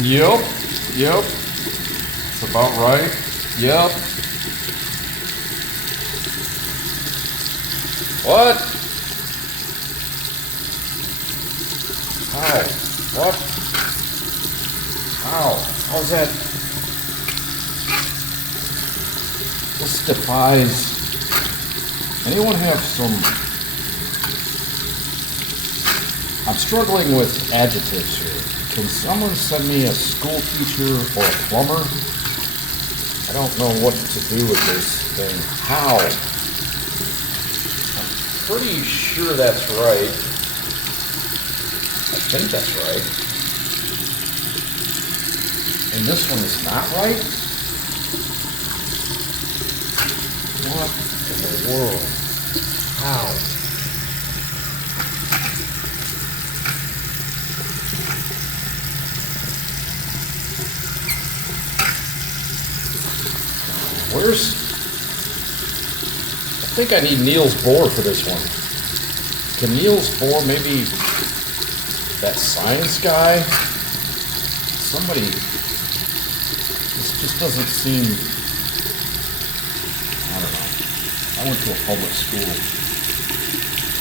Yep, yep. It's about right. Yep. What? How? What? How? How's that? This defies. Anyone have some. I'm struggling with adjectives here. Can someone send me a school teacher or a plumber? I don't know what to do with this thing. How? I'm pretty sure that's right. I think that's right. And this one is not right? What in the world? How? Where's... I think I need Niels Bohr for this one. Can Niels Bohr, maybe that science guy? Somebody... This just doesn't seem... I don't know. I went to a public school.